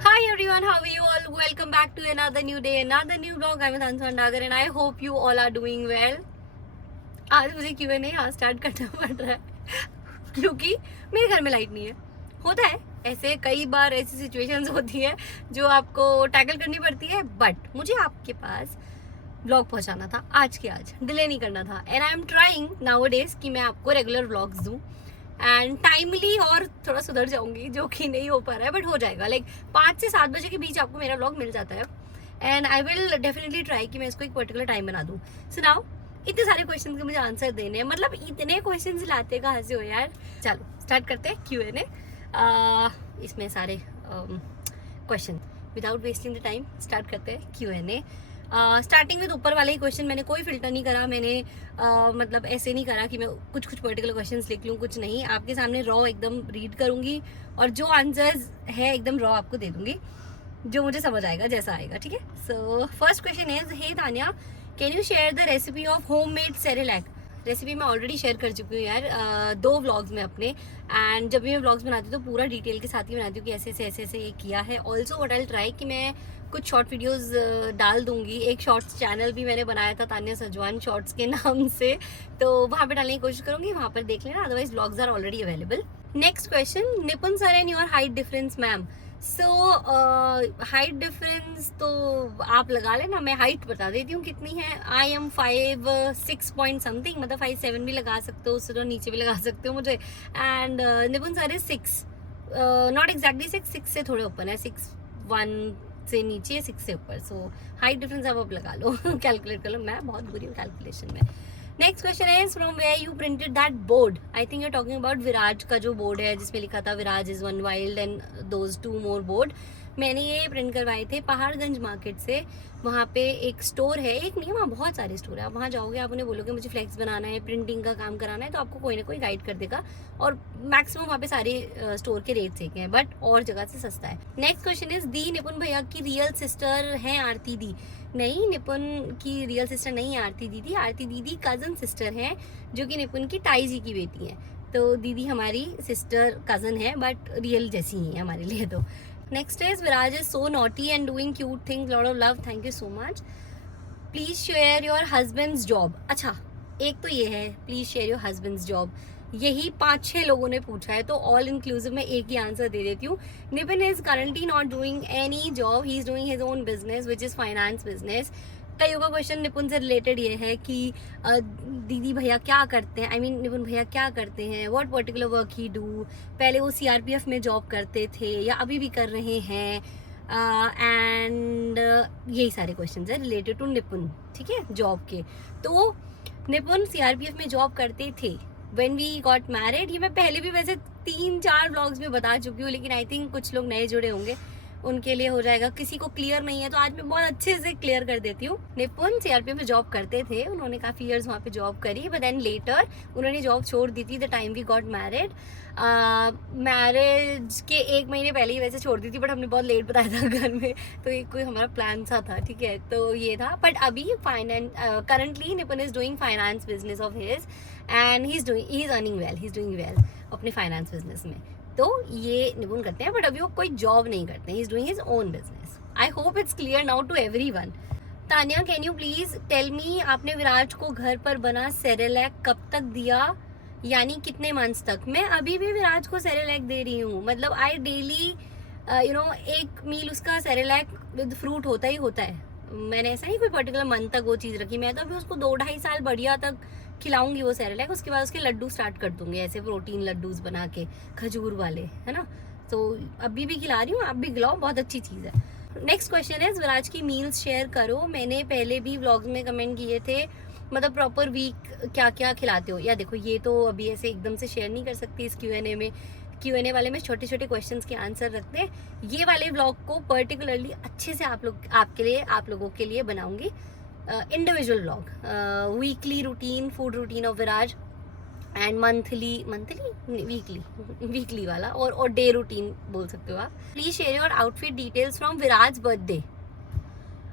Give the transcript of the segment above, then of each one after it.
Hi everyone, how are you all? Welcome back to another new day, another new vlog. I'm Ansu Andagar and I hope you all are doing well. आज मुझे Q&A यहाँ start करना पड़ रहा है क्योंकि मेरे घर में लाइट नहीं है। होता है ऐसे, कई बार ऐसी सिचुएशंस होती है जो आपको टैकल करनी पड़ती है, बट मुझे आपके पास व्लॉग पहुंचाना था आज के आज, डिले नहीं करना था। And I am trying nowadays कि मैं आपको रेगुलर व्लॉग्स दूं एंड टाइमली, और थोड़ा सुधर जाऊंगी जो कि नहीं हो पा रहा है, बट हो जाएगा। लाइक 5 से 7 बजे के बीच आपको मेरा व्लॉग मिल जाता है and I will definitely try कि मैं इसको एक पर्टिकुलर टाइम बना दूं। सो नाउ इतने सारे क्वेश्चन के मुझे आंसर देने हैं, मतलब इतने क्वेश्चन लाते कहाँ से हो यार। चलो स्टार्ट करते हैं Q&A। इसमें सारे question without wasting the time start करते हैं Q&A। स्टार्टिंग विद ऊपर वाले ही क्वेश्चन, मैंने कोई फिल्टर नहीं करा, मैंने मतलब ऐसे नहीं करा कि मैं कुछ पर्टिकुलर क्वेश्चंस लिख लूँ, कुछ नहीं। आपके सामने रॉ एकदम रीड करूंगी और जो आंसर्स है एकदम रॉ आपको दे दूंगी, जो मुझे समझ आएगा, जैसा आएगा, ठीक है। So first question is, hey Tania, can you share the recipe of homemade Cerelac. Recipe मैं ऑलरेडी शेयर कर चुकी हूँ यार 2 व्लॉग्स में अपने, एंड जब भी मैं व्लॉग्स बनाती हूँ तो पूरा डिटेल के साथ ही बनाती हूँ कि ऐसे ऐसे ये किया है। Also what I will try कि मैं कुछ शॉर्ट वीडियोस डाल दूंगी। एक शॉर्ट्स चैनल भी मैंने बनाया था तानिया सजवान शॉर्ट्स के नाम से, तो वहाँ पे डालने की कोशिश करूंगी, वहाँ पर देख लेना, otherwise vlogs are already available. Next question, Nipun sir and your height difference ma'am. So height difference तो आप लगा लेना, मैं हाइट बता देती हूँ कितनी है। आई एम 5'6" पॉइंट समथिंग, मतलब 5'7" भी लगा सकते हो, उससे तो नीचे भी लगा सकते हो मुझे। And Nipun sir is 6, not exactly 6 से थोड़े ऊपर है, 6'1" से नीचे, 6 से ऊपर। सो हाइट डिफरेंस अब लगा लो कैलकुलेट कर लो, मैं बहुत बुरी हूँ कैलकुलेशन में। Next question is, from where you printed that board. I think you are talking about Viraj का जो बोर्ड है जिसमें लिखा था Viraj is one wild and those 2 more board. मैंने ये प्रिंट करवाए थे पहाड़गंज मार्केट से। वहाँ पे एक स्टोर है, एक नहीं, वहाँ बहुत सारे स्टोर है। आप वहाँ जाओगे, आप उन्हें बोलोगे मुझे फ्लेक्स बनाना है, प्रिंटिंग का काम कराना है, तो आपको कोई ना कोई गाइड कर देगा। और मैक्सिमम वहाँ पे सारे स्टोर के रेट सेक हैं, बट और जगह से सस्ता है। नेक्स्ट क्वेश्चन इज, दी निपुन भैया की रियल सिस्टर है आरती दी। नहीं, निपुन की रियल सिस्टर नहीं है आरती दीदी। आरती दीदी कजन सिस्टर है, जो कि निपुन की ताई जी की बेटी है। तो दीदी हमारी सिस्टर कजन है, बट रियल जैसी ही है हमारे लिए। तो next is, Viraj is so naughty and doing cute things, lot of love, thank you so much. Please share your husband's job. अच्छा, एक तो ये है please share your husband's job, यही 5-6 लोगों ने पूछा है, तो ऑल इंक्लूसिव में एक ही आंसर दे देती हूँ। Nipin is currently not doing any job, he is doing his own business which is finance business. कईयों का क्वेश्चन निपुन से रिलेटेड ये है कि दीदी भैया क्या करते हैं, आई मीन निपुन भैया क्या करते हैं, what particular work he do. पहले वो CRPF में जॉब करते थे या अभी भी कर रहे हैं, एंड यही सारे क्वेश्चन है रिलेटेड टू निपुन, ठीक है, जॉब के। तो निपुन CRPF में जॉब करते थे व्हेन वी गॉट मैरिड। ये मैं पहले भी वैसे 3-4 व्लॉग्स में बता चुकी हूँ, लेकिन आई थिंक कुछ लोग नए जुड़े होंगे, उनके लिए हो जाएगा। किसी को क्लियर नहीं है तो आज मैं बहुत अच्छे से क्लियर कर देती हूँ। निपुन CRPF में जॉब करते थे, उन्होंने काफ़ी इयर्स वहाँ पे जॉब करी, बट देन लेटर उन्होंने जॉब छोड़ दी थी the time we got married. Marriage के 1 महीने पहले ही वैसे छोड़ दी थी, बट हमने बहुत लेट बताया था घर में, तो ये कोई हमारा प्लान सा था, ठीक है, तो ये था। बट अभी currently Nipun is doing finance business of his and he is earning well, he is doing well अपने फाइनेंस बिजनेस में। तो ये निपुन करते हैं, बट अभी वो कोई जॉब नहीं करते हैं, he is doing his own business. I hope it's clear now to everyone. Tania, can you please tell me, आपने विराज को घर पर बना सेरेलैक कब तक दिया, यानी कितने मंथ्स तक। मैं अभी भी विराज को सेरेलैक दे रही हूँ, मतलब आई डेली एक मील उसका सेरेलैक विद फ्रूट होता ही होता है। मैंने ऐसा नहीं कोई पर्टिकुलर मंथ तक वो चीज़ रखी, मैं तो अभी उसको 2-2.5 साल बढ़िया तक खिलाऊंगी वो सेरेलैक। उसके बाद उसके लड्डू स्टार्ट कर दूंगी, ऐसे प्रोटीन लड्डूज बना के, खजूर वाले, है ना। तो अभी भी खिला रही हूँ, आप भी खिलाओ, बहुत अच्छी चीज़ है। नेक्स्ट क्वेश्चन है, विराज की मील्स शेयर करो। मैंने पहले भी व्लॉग्स में कमेंट किए थे, मतलब प्रॉपर वीक क्या क्या खिलाते हो। या देखो, ये तो अभी ऐसे एकदम से शेयर नहीं कर सकती इस Q&A में। Q&A वाले में छोटे छोटे क्वेश्चंस के आंसर रखते हैं। ये वाले व्लॉग को पर्टिकुलरली अच्छे से आप लोगों के लिए बनाऊंगी individual vlog, weekly routine, food routine of Viraj, and weekly वाला, और डे रूटीन बोल सकते हो आप। Please share your outfit details from Viraj birthday.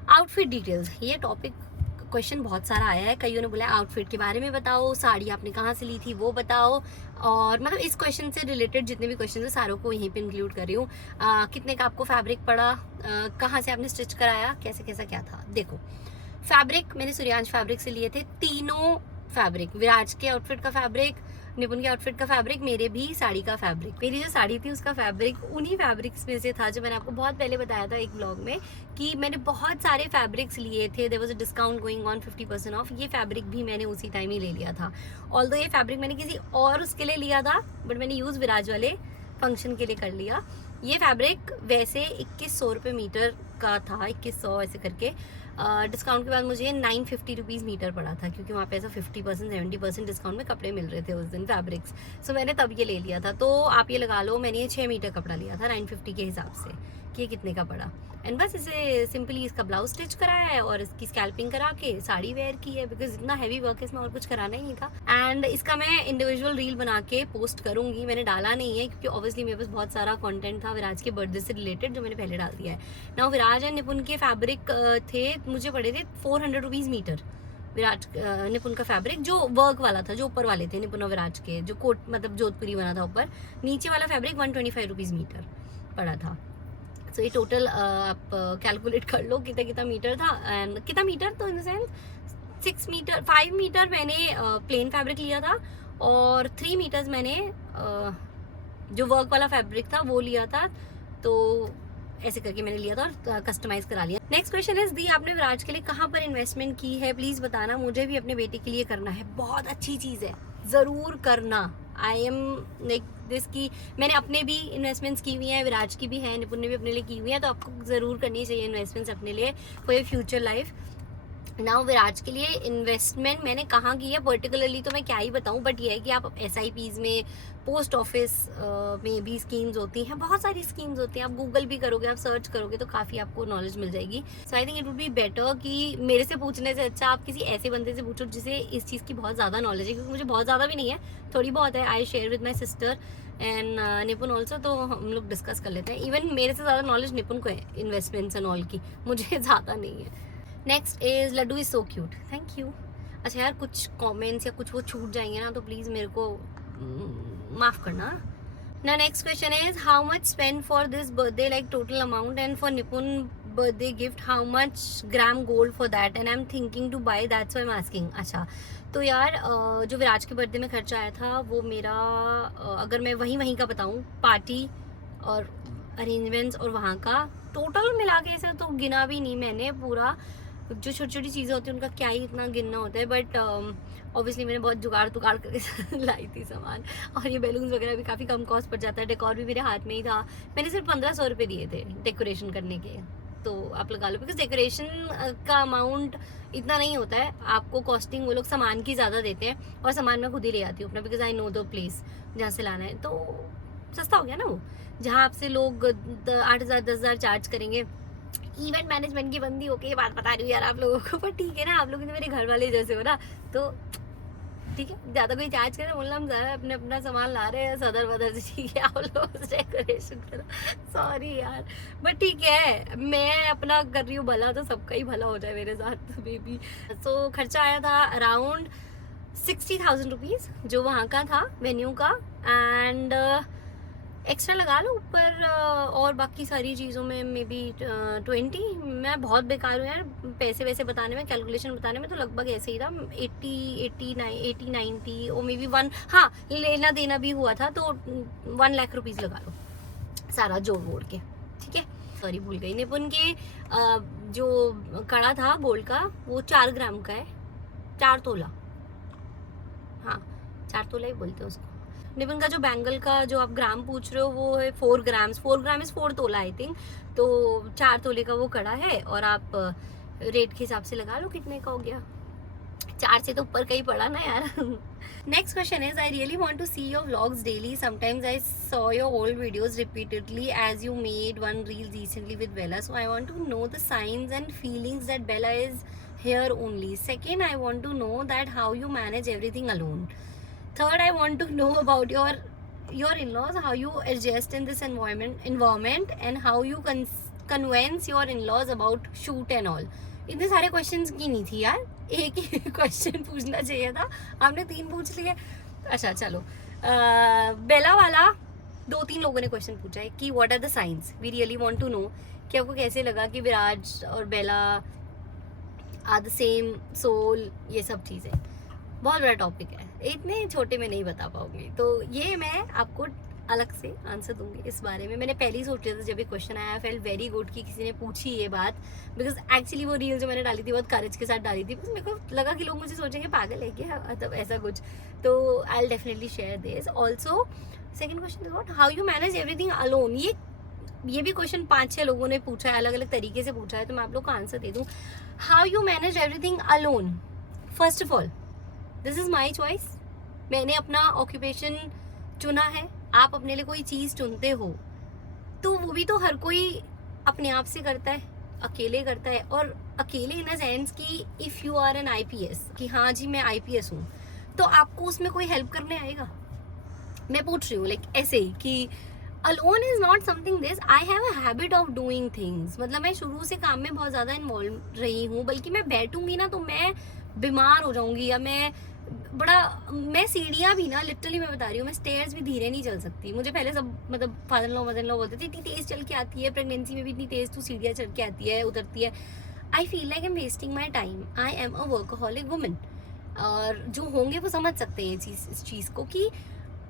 Outfit details, ये टॉपिक क्वेश्चन बहुत सारा आया है। कईयों ने बोला आउटफिट के बारे में बताओ, साड़ी आपने कहाँ से ली थी वो बताओ, और मतलब इस क्वेश्चन से रिलेटेड जितने भी क्वेश्चन है सारों को यहीं पे इंक्लूड कर रही हूँ। कितने का आपको फैब्रिक पड़ा, कहाँ से आपने स्टिच कराया, कैसे कैसा क्या था। देखो, फैब्रिक मैंने सूर्यांश फैब्रिक से लिए थे, तीनों फैब्रिक, विराज के आउटफिट का फैब्रिक, निपुण के आउटफिट का फैब्रिक, मेरे भी साड़ी का फैब्रिक। मेरी जो साड़ी थी उसका फैब्रिक उन्हीं फैब्रिक्स में से था जो मैंने आपको बहुत पहले बताया था एक ब्लॉग में कि मैंने बहुत सारे फैब्रिक्स लिए थे। There was a discount going on 50% off. ये फैब्रिक भी मैंने उसी टाइम ही ले लिया था। ऑल्दो ये फैब्रिक मैंने किसी और उसके लिए लिया था, बट मैंने यूज़ विराज वाले फंक्शन के लिए कर लिया। ये फैब्रिक वैसे 2100 रुपये मीटर का था, 2100 ऐसे करके। डिस्काउंट के बाद मुझे 950 रुपीज़ मीटर पड़ा था, क्योंकि वहाँ पे ऐसा 50% 70% डिस्काउंट में कपड़े मिल रहे थे उस दिन फैब्रिक्स। सो मैंने तब ये ले लिया था। तो आप ये लगा लो मैंने ये 6 मीटर कपड़ा लिया था 950 के हिसाब से कि ये कितने का पड़ा। एंड बस इसे सिंपली इसका ब्लाउज स्टिच कराया है और इसकी स्कैल्पिंग करा के साड़ी वेयर की है, बिकॉज इतना हैवी वर्क है इसमें और कुछ कराना ही नहीं था। एंड इसका मैं इंडिविजुअल रील बना के पोस्ट करूंगी, मैंने डाला नहीं है क्योंकि ऑब्वियसली मेरे पास बहुत सारा कंटेंट था विराज के बर्थडे से रिलेटेड जो मैंने पहले डाल दिया है ना। विराज एंड निपुण के फैब्रिक थे, मुझे पड़े थे 400 रुपीज़ मीटर। विराज निपुण का फैब्रिक जो वर्क वाला था, जो ऊपर वाले थे निपुण और विराज के, जो कोट मतलब जोधपुरी बना था ऊपर, नीचे वाला फैब्रिक 125 रुपीज़ मीटर पड़ा था। सो ये टोटल आप कैलकुलेट कर लो कितना कितना मीटर था। एंड कितना मीटर तो in the sense 6 metre 5 metre मैंने प्लेन फैब्रिक लिया था और 3 मीटर्स मैंने जो वर्क वाला फैब्रिक था वो लिया था। तो ऐसे करके मैंने लिया था और कस्टमाइज करा लिया। नेक्स्ट क्वेश्चन इज दी, आपने विराज के लिए कहाँ पर इन्वेस्टमेंट की है, प्लीज बताना, मुझे भी अपने बेटे के लिए करना है। बहुत अच्छी चीज़ है, ज़रूर करना। आई एम लाइक दिस की मैंने अपने भी इन्वेस्टमेंट्स की हुई हैं, विराज की भी हैं, निपुण ने भी अपने लिए की हुई है, तो आपको ज़रूर करनी चाहिए इन्वेस्टमेंट्स अपने लिए for your future life. Now Viraj के लिए इन्वेस्टमेंट मैंने कहाँ की है पर्टिकुलरली तो मैं क्या ही बताऊँ, बट ये है कि आप SIPs में, पोस्ट ऑफिस में भी स्कीम्स होती हैं, बहुत सारी स्कीम्स होती हैं। आप गूगल भी करोगे, आप सर्च करोगे तो काफ़ी आपको नॉलेज मिल जाएगी। So I think it would be better कि मेरे से पूछने से अच्छा आप किसी ऐसे बंदे से पूछो जिसे इस चीज़ की बहुत ज़्यादा नॉलेज है, क्योंकि मुझे बहुत ज़्यादा भी नहीं है, थोड़ी बहुत है। I share with my sister and निपुण ऑल्सो, तो हम लोग डिस्कस कर लेते हैं। इवन मेरे से ज़्यादा नॉलेज निपुण को है इन्वेस्टमेंट्स एंड ऑल की, मुझे ज़्यादा नहीं है। Next is Laddoo is so cute, thank you. अच्छा यार, कुछ कमेंट्स या कुछ वो छूट जाएंगे ना तो प्लीज़ मेरे को माफ़ करना ना। Next question is how much spend for this birthday, like total amount, and for Nipun birthday gift how much gram gold for that, and I am thinking to buy, that's why I am asking. अच्छा तो यार जो विराज के birthday में खर्चा आया था वो मेरा अगर मैं वहीं का बताऊँ, पार्टी और अरेंजमेंट्स और वहाँ का टोटल मिला के ऐसा तो गिना भी नहीं मैंने पूरा। जो छोटी छोटी चीज़ें होती हैं उनका क्या ही इतना गिनना होता है, बट ऑब्वियसली मैंने बहुत जुगाड़ करके लाई थी सामान। और ये बैलून्स वगैरह भी काफ़ी कम कॉस्ट पड़ जाता है, डेकोर भी मेरे हाथ में ही था। मैंने सिर्फ 1500 रुपये दिए थे डेकोरेशन करने के, तो आप लगा लो, बिकॉज डेकोरेशन का अमाउंट इतना नहीं होता है। आपको कॉस्टिंग वो लोग सामान की ज़्यादा देते हैं और सामान मैं खुद ही ले आती हूँ अपना, because I know the place जहाँ से लाना है, तो सस्ता हो गया ना वो। जहाँ आपसे लोग 8,000 10,000 चार्ज करेंगे, इवेंट मैनेजमेंट की बंदी होके ये बात बता रही हूँ यार आप लोगों को, पर ठीक है ना, आप लोग तो मेरे घर वाले जैसे हो ना, तो ठीक है, ज़्यादा कोई चार्ज करे बोलना, हम ज़्यादा अपने अपना सामान ला रहे हैं सदर वदर से, ठीक है, आप लोग डेकोरेशन करो, सॉरी यार, बट ठीक है, मैं अपना कर रही हूँ भला तो सबका ही भला हो जाए मेरे साथ बेबी। सो खर्चा आया था अराउंड 60,000 रुपीज़ जो वहाँ का था वेन्यू का, एंड एक्स्ट्रा लगा लो ऊपर और बाकी सारी चीज़ों में मे बी 20। मैं बहुत बेकार हूँ यार पैसे वैसे बताने में, कैलकुलेशन बताने में, तो लगभग ऐसे ही था 80 90 और मे बी 1, हाँ लेना देना भी हुआ था तो 1 लाख रुपीज़ लगा लो सारा जोड़ वोड़ के, ठीक है। सॉरी भूल गई, निपुण के जो कड़ा था गोल्ड का वो 4 ग्राम का है, 4 तोला, हाँ 4 तोला ही बोलते हैं उसको। निपुण का जो बैंगल का जो आप ग्राम पूछ रहे हो वो है 4 ग्राम इज 4 तोला आई थिंक, तो 4 तोले का वो कड़ा है। और आप रेट के हिसाब से लगा लो कितने का हो गया, 4 से तो ऊपर का ही पड़ा ना यार। Next question is I really want to see your vlogs daily, sometimes I saw your old videos repeatedly as you made one reel recently with Bela, so I want to know the science and feelings that Bela is here only. Second, I want to know that how you manage everything alone. Third, I want to know about your in-laws, how you adjust in this environment and how you convince your in-laws about shoot and all. इतने सारे questions की नहीं थी यार, एक ही question पूछना चाहिए था, आपने 3 पूछ लिए। अच्छा चलो, बेला वाला 2-3 लोगों ने क्वेश्चन पूछा है कि what are the science, we really want to know कि आपको कैसे लगा कि विराज और Bela are the same soul, ये सब चीज़ें बहुत बड़ा टॉपिक है, इतने छोटे में नहीं बता पाऊंगी, तो ये मैं आपको अलग से आंसर दूंगी इस बारे में। मैंने पहले ही सोच लिया था जब ये क्वेश्चन आया, फेल वेरी गुड कि किसी ने पूछी ये बात, बिकॉज एक्चुअली वो रील जो मैंने डाली थी बहुत करेज के साथ डाली थी, मेरे को लगा कि लोग मुझे सोचेंगे पागल है क्या, मतलब ऐसा कुछ, तो I will definitely share this also. Second question is what, how you manage everything alone. ये भी क्वेश्चन 5-6 लोगों ने पूछा है, अलग अलग तरीके से पूछा है, तो मैं आप लोग को आंसर दे दूँ। How you manage everything alone, first of all this is my choice, मैंने अपना ऑक्यूपेशन चुना है, आप अपने लिए कोई चीज़ चुनते हो तो वो भी तो हर कोई अपने आप से करता है, अकेले करता है, और अकेले इन अ सेंस कि if you are an IPS, कि हाँ जी मैं IPS हूँ, तो आपको उसमें कोई हेल्प करने आएगा। मैं पूछ रही हूँ लाइक ऐसे ही कि alone is not something this, I have a habit of doing things, मतलब मैं शुरू से काम में बहुत ज़्यादा इन्वॉल्व रही हूँ, बल्कि मैं बैठूंगी ना तो मैं बीमार हो जाऊंगी, या मैं सीढ़ियाँ भी ना, लिटरली मैं बता रही हूँ, मैं स्टेयर्स भी धीरे नहीं चल सकती। मुझे पहले सब मतलब father in law mother in law बोलते थे इतनी तेज चल के आती है, प्रेगनेंसी में भी इतनी तेज तू सीढ़ियाँ चढ़ के आती है उतरती है। I feel like I am wasting my time, I am a workaholic woman, और जो होंगे वो समझ सकते हैं इस चीज़ को कि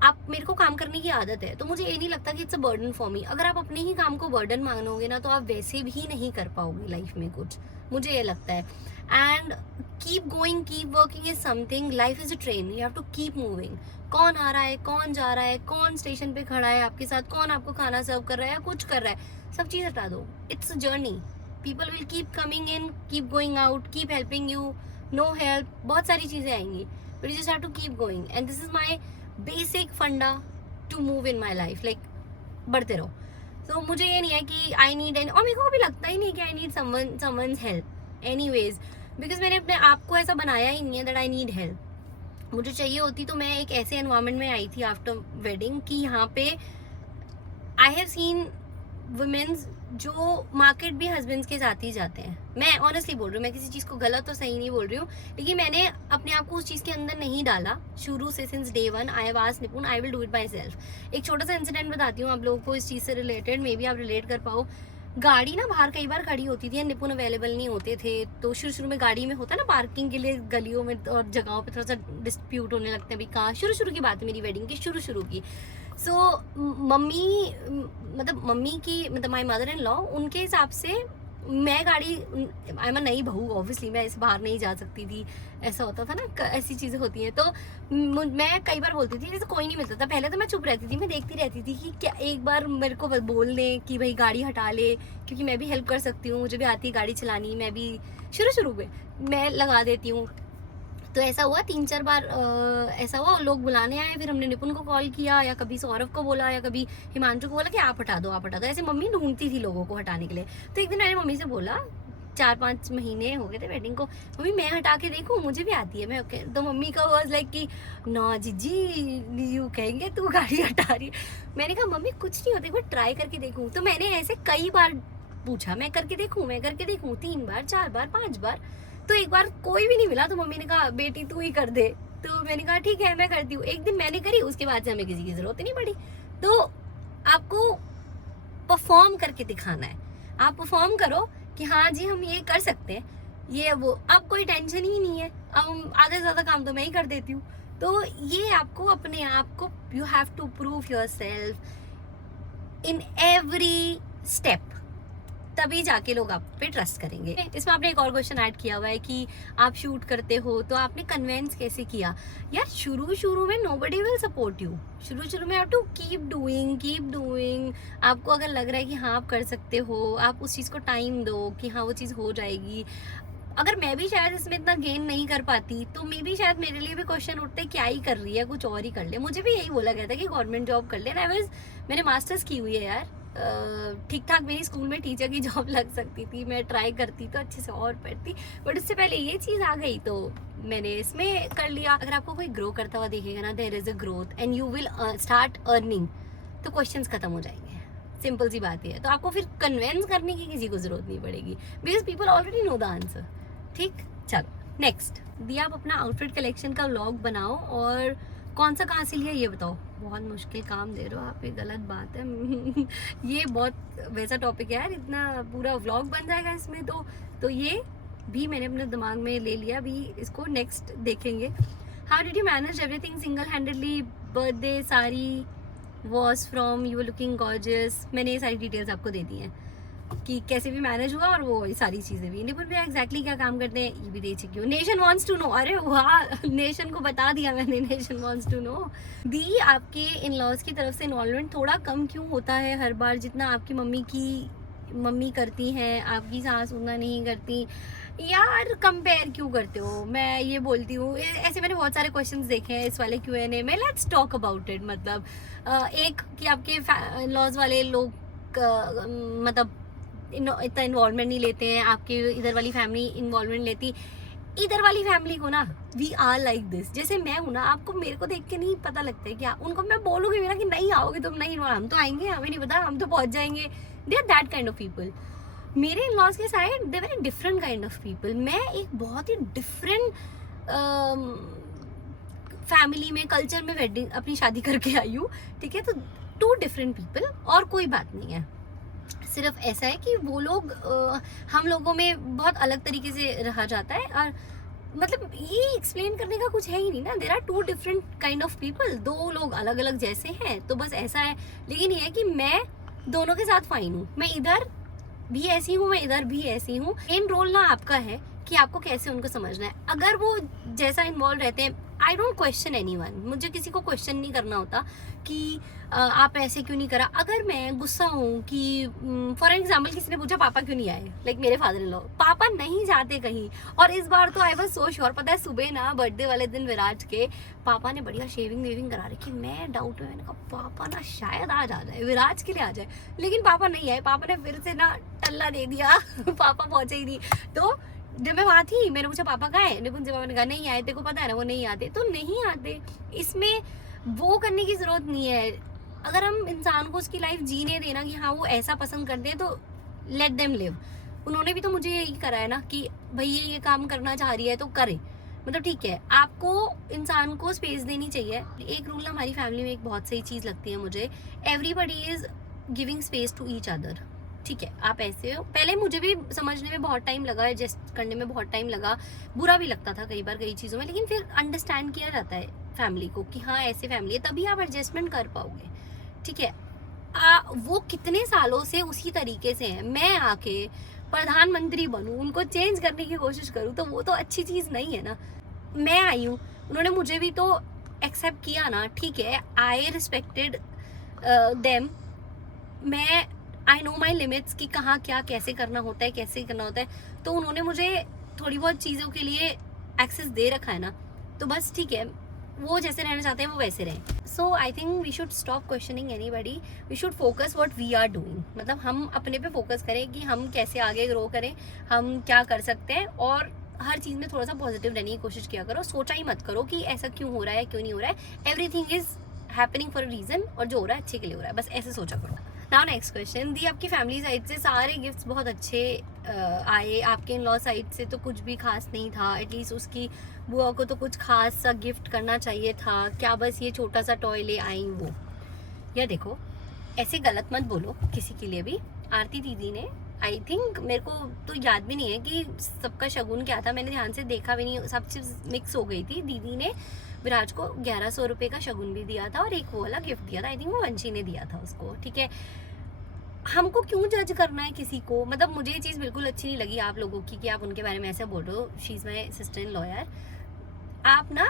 आप, मेरे को काम करने की आदत है, तो मुझे ये नहीं लगता कि it's a burden for me. अगर आप अपने ही काम को बर्डन मानोगे ना तो आप वैसे भी नहीं कर पाओगे लाइफ में कुछ, मुझे ये लगता है। And keep going, keep working is something, life is a train, you have to keep moving. कौन आ रहा है, कौन जा रहा है, कौन स्टेशन पे खड़ा है आपके साथ, कौन आपको खाना सर्व कर रहा है या कुछ कर रहा है, सब चीज़ हटा दो, it's a journey. People will keep coming in, keep going out, keep helping you, no help, बहुत सारी चीज़ें आएंगी, but you just have to keep going, and this is my basic funda to move in my life, like बढ़ते रहो। तो मुझे ये नहीं है कि आई नीड एनी, और मेरे को भी लगता ही नहीं कि I need someone's help anyways, because मैंने अपने आप को ऐसा बनाया ही नहीं है दैट आई नीड हेल्प। मुझे चाहिए होती तो मैं एक ऐसे एनवायरनमेंट में आई थी आफ्टर वेडिंग कि यहाँ पे आई हैव सीन वुमेन्स जो मार्केट भी हस्बैंड्स के साथ ही जाते हैं। मैं ऑनेस्टली बोल रही हूँ, मैं किसी चीज़ को गलत तो सही नहीं बोल रही हूँ, लेकिन मैंने अपने आप को उस चीज़ के अंदर नहीं डाला शुरू से, since day one I have asked Nipun I will do it by self. एक छोटा सा इंसिडेंट बताती हूँ आप लोगों को इस चीज़ से रिलेटेड, मे बी आप रिलेट कर पाओ। गाड़ी ना बाहर कई बार खड़ी होती थी, निपुण अवेलेबल नहीं होते थे, तो शुरू में गाड़ी में होता है ना पार्किंग के लिए गलियों में और जगहों पे थोड़ा सा डिस्प्यूट होने लगते हैं। अभी कहाँ शुरू की बात है मेरी वेडिंग की, शुरू की। सो मम्मी की मतलब माई मदर इन लॉ, उनके हिसाब से मैं गाड़ी, आई एम नई बहू, ऑब्वियसली मैं इस बाहर नहीं जा सकती थी, ऐसा होता था ना, ऐसी चीज़ें होती हैं। तो मैं कई बार बोलती थी, जैसे कोई नहीं मिलता था पहले, तो मैं चुप रहती थी, मैं देखती रहती थी कि क्या एक बार मेरे को बोल दें कि भाई गाड़ी हटा ले, क्योंकि मैं भी हेल्प कर सकती हूँ, मुझे भी आती है गाड़ी चलानी, मैं भी शुरू में मैं लगा देती हूँ। तो ऐसा हुआ 3-4 बार, ऐसा हुआ लोग बुलाने आए, फिर हमने निपुण को कॉल किया, या कभी सौरभ को बोला, या कभी हिमांशु को बोला कि आप हटा दो, ऐसे मम्मी ढूंढती थी लोगों को हटाने के लिए। तो एक दिन मैंने मम्मी से बोला, 4-5 महीने हो गए थे वेडिंग को, मम्मी मैं हटा के देखूं, मुझे भी आती है। मैं तो मम्मी का वाज लाइक कि ना जीजी यू कहेंगे तू गाड़ी हटा रही है। मैंने कहा मम्मी कुछ नहीं होता, एक बार ट्राई करके देखूं। तो मैंने ऐसे कई बार पूछा, मैं करके देखूं 3 बार 4 बार 5 बार, तो एक बार कोई भी नहीं मिला, तो मम्मी ने कहा बेटी तू ही कर दे। तो मैंने कहा ठीक है मैं करती हूँ। एक दिन मैंने करी, उसके बाद से हमें किसी की जरूरत नहीं पड़ी। तो आपको परफॉर्म करके दिखाना है, आप परफॉर्म करो कि हाँ जी हम ये कर सकते हैं, ये वो, अब कोई टेंशन ही नहीं है, अब आधे से ज़्यादा काम तो मैं ही कर देती हूँ। तो ये आपको अपने आप को, you have to prove yourself in every step, तभी जाके लोग आप पे ट्रस्ट करेंगे। इसमें आपने एक और क्वेश्चन ऐड किया हुआ है कि आप शूट करते हो तो आपने कन्वेंस कैसे किया। यार शुरू में नोबडी विल सपोर्ट यू, शुरू में आप टू कीप डूइंग। आपको अगर लग रहा है कि हाँ आप कर सकते हो, आप उस चीज़ को टाइम दो कि हाँ वो चीज़ हो जाएगी। अगर मैं भी शायद इसमें इतना गेन नहीं कर पाती तो मे भी शायद मेरे लिए भी क्वेश्चन उठते क्या ही कर रही है, कुछ और ही कर ले। मुझे भी यही बोला गया था कि गवर्नमेंट जॉब कर ले, मैंने मास्टर्स की हुई है यार, ठीक ठाक मेरी स्कूल में टीचर की जॉब लग सकती थी, मैं ट्राई करती तो अच्छे से और पढ़ती, बट उससे पहले ये चीज़ आ गई तो मैंने इसमें कर लिया। अगर आपको कोई ग्रो करता हुआ देखेगा ना, there is a growth and you will start earning, तो क्वेश्चंस खत्म हो जाएंगे। सिंपल सी बात है। तो आपको फिर कन्विंस करने की किसी को जरूरत नहीं पड़ेगी, because people already know the answer. ठीक, चलो नेक्स्ट। दिया, आप अपना आउटफिट कलेक्शन का व्लॉग बनाओ और कौन सा कहाँ से लिया ये बताओ। बहुत मुश्किल काम दे रहे हो आप, ये गलत बात है। ये बहुत वैसा टॉपिक है यार, इतना पूरा व्लॉग बन जाएगा इसमें। तो ये भी मैंने अपने दिमाग में ले लिया, अभी इसको नेक्स्ट देखेंगे। How did you manage everything single handedly? Birthday sari was from you looking gorgeous. मैंने ये सारी डिटेल्स आपको दे दी हैं कि कैसे भी मैनेज हुआ, और वो सारी चीज़ें भी। निपुण भैया एग्जैक्टली क्या काम करते हैं ये भी दे चुकी हूँ। नेशन वांट्स टू नो, अरे वाह, नेशन को बता दिया मैंने, नेशन वांट्स टू नो। दी, आपके इन लॉज की तरफ से इन्वॉल्वमेंट थोड़ा कम क्यों होता है हर बार, जितना आपकी मम्मी करती हैं, आपकी सास उतना नहीं करती? यार कंपेयर क्यों करते हो? मैं ये बोलती हूँ, ऐसे मैंने बहुत सारे क्वेश्चंस देखे हैं इस वाले Q&A में। Let's talk about it. मतलब एक कि आपके लॉज वाले लोग मतलब इतना इन्वॉल्वमेंट नहीं लेते हैं, आपके इधर वाली फैमिली इन्वॉल्वमेंट लेती। इधर वाली फैमिली को ना, वी आर लाइक दिस। जैसे मैं हूँ ना, आपको मेरे को देख के नहीं पता लगता है क्या? उनको मैं बोलूँगी भी ना कि नहीं आओगे तुम, नहीं, हम तो आएंगे, हमें नहीं पता, हम तो पहुँच जाएंगे। They are that kind of people. मेरे इन लॉज के side they very different kind of people. मैं एक बहुत ही डिफरेंट फैमिली में, कल्चर में वेडिंग अपनी शादी करके आई हूँ। ठीक है, तो 2 डिफरेंट पीपल, और कोई बात नहीं है। सिर्फ ऐसा है कि वो लोग हम लोगों में बहुत अलग तरीके से रहा जाता है। और मतलब ये एक्सप्लेन करने का कुछ है ही नहीं ना। There are 2 different kind of people, 2 लोग अलग अलग जैसे हैं, तो बस ऐसा है। लेकिन ये है कि मैं दोनों के साथ फाइन हूँ। मैं इधर भी ऐसी हूँ, मैं इधर भी ऐसी हूँ। मेन रोल ना आपका है कि आपको कैसे उनको समझना है। अगर वो जैसा इन्वॉल्व रहते हैं, आई डोंट क्वेश्चन एनीवन। मुझे किसी को क्वेश्चन नहीं करना होता कि आप ऐसे क्यों नहीं करा। अगर मैं गुस्सा हूँ कि फॉर एग्जाम्पल किसी ने पूछा पापा क्यों नहीं आए, लाइक मेरे फादर इन लॉ, पापा नहीं जाते कहीं। और इस बार तो आई वाज सो श्योर, पता है सुबह ना बर्थडे वाले दिन विराज के पापा ने बढ़िया शेविंग वेविंग करा रखी। मैं डाउट में, मैंने कहा पापा ना शायद आज आ जाए, विराज के लिए आ जाए, लेकिन पापा नहीं आए। पापा ने फिर से ना टल्ला दे दिया। पापा पहुंचे ही नहीं। तो जब मैं वहाँ थी, मैंने पूछा पापा कहाँ है, निपुण जी पापा ने कहा नहीं आए। तेरे को पता है ना वो नहीं आते, तो नहीं आते। इसमें वो करने की जरूरत नहीं है। अगर हम इंसान को उसकी लाइफ जीने देना कि हाँ वो ऐसा पसंद करते हैं, तो लेट देम लिव। उन्होंने भी तो मुझे यही करा है ना कि भाई ये काम करना चाह रही है तो करे। मतलब ठीक है, आपको इंसान को स्पेस देनी चाहिए। एक रूल ना हमारी फैमिली में एक बहुत सही चीज़ लगती है मुझे, everybody is giving space to each other. ठीक है, आप ऐसे हो। पहले मुझे भी समझने में बहुत टाइम लगा, एडजस्ट करने में बहुत टाइम लगा, बुरा भी लगता था कई बार कई चीज़ों में, लेकिन फिर अंडरस्टैंड किया जाता है फैमिली को कि हाँ ऐसे फैमिली है, तभी आप एडजस्टमेंट कर पाओगे। ठीक है, वो कितने सालों से उसी तरीके से हैं। मैं आके प्रधानमंत्री बनूं, उनको चेंज करने की कोशिश करूं, तो वो तो अच्छी चीज़ नहीं है ना। मैं आई हूँ, उन्होंने मुझे भी तो एक्सेप्ट किया ना। ठीक है, आई रिस्पेक्टेड देम। मैं आई नो माई लिमिट्स कि कहाँ क्या कैसे करना होता है, कैसे करना होता है। तो उन्होंने मुझे थोड़ी बहुत चीज़ों के लिए एक्सेस दे रखा है ना, तो बस ठीक है, वो जैसे रहना चाहते हैं वो वैसे रहें। So I think we should stop questioning anybody, we should focus what we are doing. मतलब हम अपने पे फोकस करें कि हम कैसे आगे ग्रो करें, हम क्या कर सकते हैं, और हर चीज़ में थोड़ा सा पॉजिटिव रहने की कोशिश किया करो। सोचा ही मत करो कि ऐसा क्यों हो रहा है, क्यों नहीं हो रहा है। Everything is happening for a reason, और जो हो रहा है अच्छे के लिए हो रहा है, बस ऐसे सोचा करो। Now next question. दी, आपकी फैमिली साइड से सारे गिफ्ट्स बहुत अच्छे आए, आपके इन लॉ साइड से तो कुछ भी खास नहीं था। एटलीस्ट उसकी बुआ को तो कुछ खास सा गिफ्ट करना चाहिए था, क्या बस ये छोटा सा टॉय ले आई वो? या देखो, ऐसे गलत मत बोलो किसी के लिए भी। आरती दीदी ने, आई थिंक, मेरे को तो याद भी नहीं है कि सबका शगुन क्या था, मैंने ध्यान से देखा भी नहीं, सब चीज़ मिक्स हो गई थी। दीदी ने विराज को 1100 रुपये का शगुन भी दिया था और एक वो वाला गिफ्ट दिया था। आई थिंक वो वंशी ने दिया था उसको। ठीक है, हमको क्यों जज करना है किसी को? मतलब मुझे ये चीज़ बिल्कुल अच्छी नहीं लगी आप लोगों की कि आप उनके बारे में ऐसे बोल रहे हो। She is my sister in lawyer. आप ना